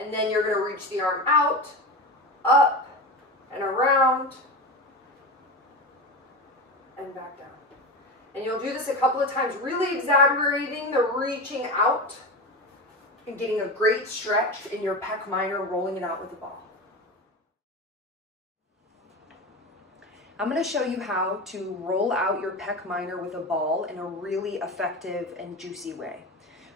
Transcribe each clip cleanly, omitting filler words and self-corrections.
And then you're going to reach the arm out, up, and around, and back down. And you'll do this a couple of times, really exaggerating the reaching out and getting a great stretch in your pec minor, rolling it out with the ball. I'm going to show you how to roll out your pec minor with a ball in a really effective and juicy way.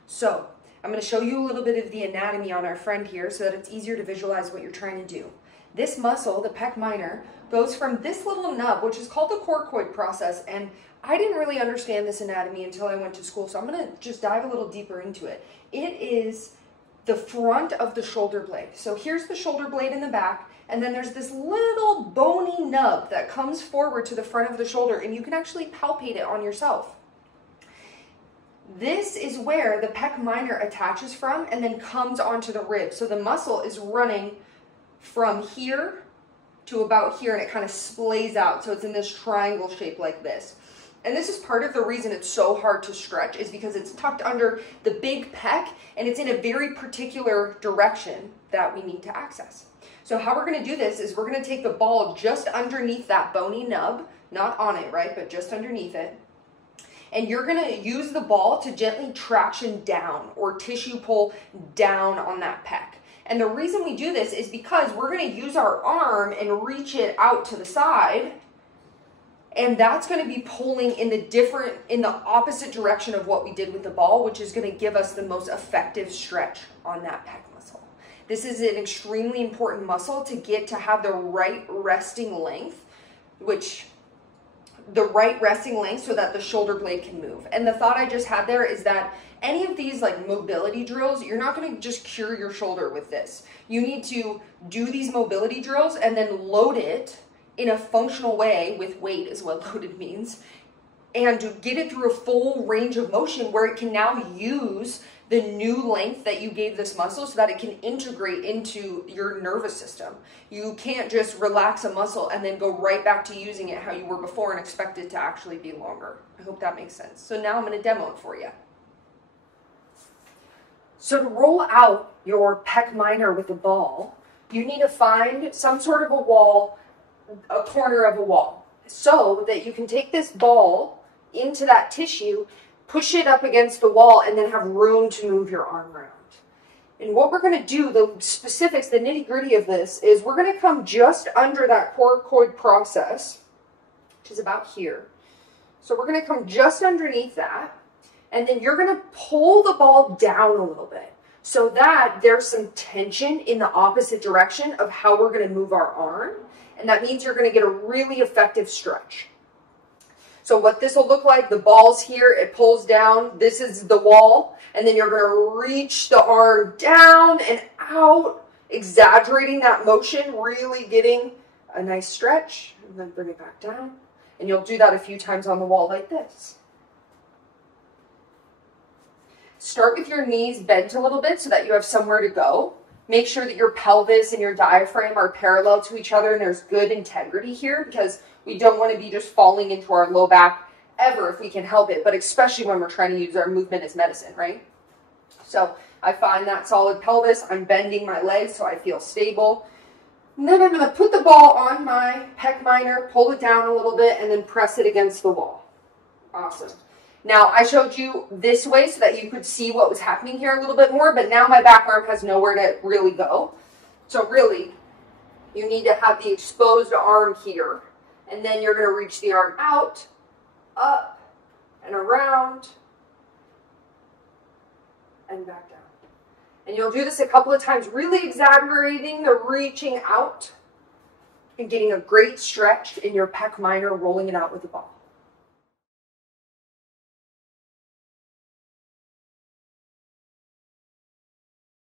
So I'm going to show you a little bit of the anatomy on our friend here so that it's easier to visualize what you're trying to do. This muscle, the pec minor, goes from this little nub, which is called the coracoid process, and I didn't really understand this anatomy until I went to school, so I'm going to just dive a little deeper into it. It is the front of the shoulder blade. So here's the shoulder blade in the back, and then there's this little bony nub that comes forward to the front of the shoulder, and you can actually palpate it on yourself. This is where the pec minor attaches from and then comes onto the rib. So the muscle is running from here to about here, and it kind of splays out. So it's in this triangle shape like this. And this is part of the reason it's so hard to stretch, is because it's tucked under the big pec and it's in a very particular direction that we need to access. So how we're going to do this is we're going to take the ball just underneath that bony nub, not on it, right, but just underneath it. And you're going to use the ball to gently traction down or tissue pull down on that pec. And the reason we do this is because we're going to use our arm and reach it out to the side. And that's going to be pulling in the opposite direction of what we did with the ball, which is going to give us the most effective stretch on that pec muscle. This is an extremely important muscle to have the right resting length, so that the shoulder blade can move. And the thought I just had there is that any of these like mobility drills, you're not going to just cure your shoulder with this. You need to do these mobility drills and then load it in a functional way with weight, is what loaded means, and to get it through a full range of motion where it can now use the new length that you gave this muscle so that it can integrate into your nervous system. You can't just relax a muscle and then go right back to using it how you were before and expect it to actually be longer. I hope that makes sense. So now I'm going to demo it for you. So to roll out your pec minor with a ball, you need to find some sort of a wall, a corner of a wall, so that you can take this ball into that tissue, push it up against the wall, and then have room to move your arm around. And what we're going to do, the specifics, the nitty-gritty of this, is we're going to come just under that coracoid process, which is about here. So we're going to come just underneath that, and then you're going to pull the ball down a little bit so that there's some tension in the opposite direction of how we're going to move our arm, and that means you're going to get a really effective stretch. So what this will look like, the ball's here, it pulls down, this is the wall, and then you're going to reach the arm down and out, exaggerating that motion, really getting a nice stretch, and then bring it back down. And you'll do that a few times on the wall like this. Start with your knees bent a little bit so that you have somewhere to go. Make sure that your pelvis and your diaphragm are parallel to each other and there's good integrity here, because we don't want to be just falling into our low back ever if we can help it, but especially when we're trying to use our movement as medicine, right? So I find that solid pelvis. I'm bending my legs so I feel stable. And then I'm going to put the ball on my pec minor, pull it down a little bit, and then press it against the wall. Awesome. Now, I showed you this way so that you could see what was happening here a little bit more, but now my back arm has nowhere to really go. So really, you need to have the exposed arm here. And then you're going to reach the arm out, up, and around, and back down. And you'll do this a couple of times, really exaggerating the reaching out and getting a great stretch in your pec minor, rolling it out with the ball.